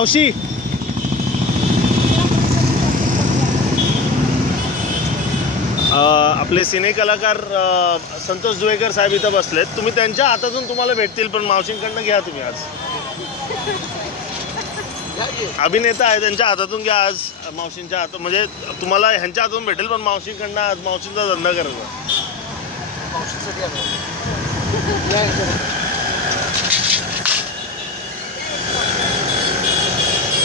मावशी आपले सिने कलाकार संतोष जुवेकर साहेब इथं बसलेत. तुम्ही त्यांच्या हातातून तुम्हाला भेटतील, पण मावशींकडनं घ्या तुम्ही. आज अभिनेता आहे, त्यांच्या हातातून घ्या आज. मावशींच्या हातून म्हणजे तुम्हाला ह्यांच्या हातून भेटेल, पण मावशींकडनं आज मावशींचा धंदा करायचा.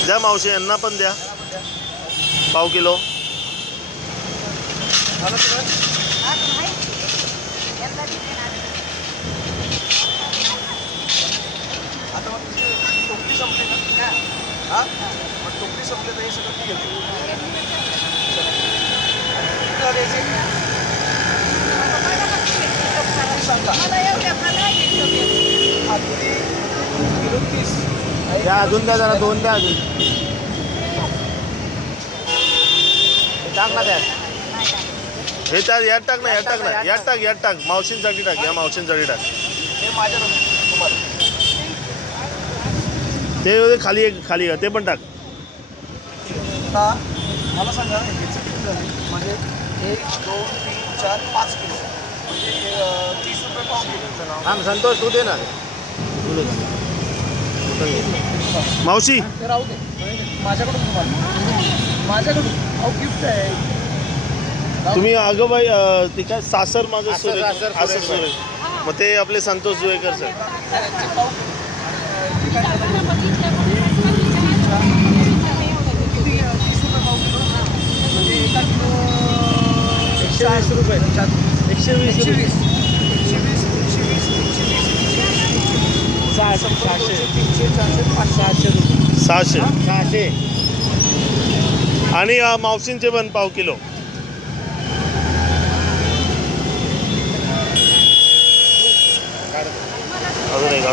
द्या मावशी, यांना पण द्या पाव किलो. टोपली संपले तर हे सगळं अजून द्या, जरा 2 द्या अजून. टाक ना त्यात, हे त्यात यात टाक ना, यात टाक ना, यात टाक, यात टाक. मावशींसाठी टाक, या मावशींसाठी टाक. हे माझ्या तुम्हाला ते खाली एक खाली ते पण टाक. मला सांगा ह्याचं किती झाले? म्हणजे 1 2 3 4 5 किलो म्हणजे 30 रुपये पाव किलो. हां संतोष, तू दे ना. मावशी ते राहू दे माझ्याकडून, तुम्हाला माझ्याकडून अहो गिफ्ट आहे. तुम्ही अगं बाई ते काय सासर माझं सुरे, मग ते आपले संतोष जुवेकर सर. म्हणजे एका किलो 120 रुपये. 120 120 600 आणि मावशींचे पण पाव किलो. अजून एक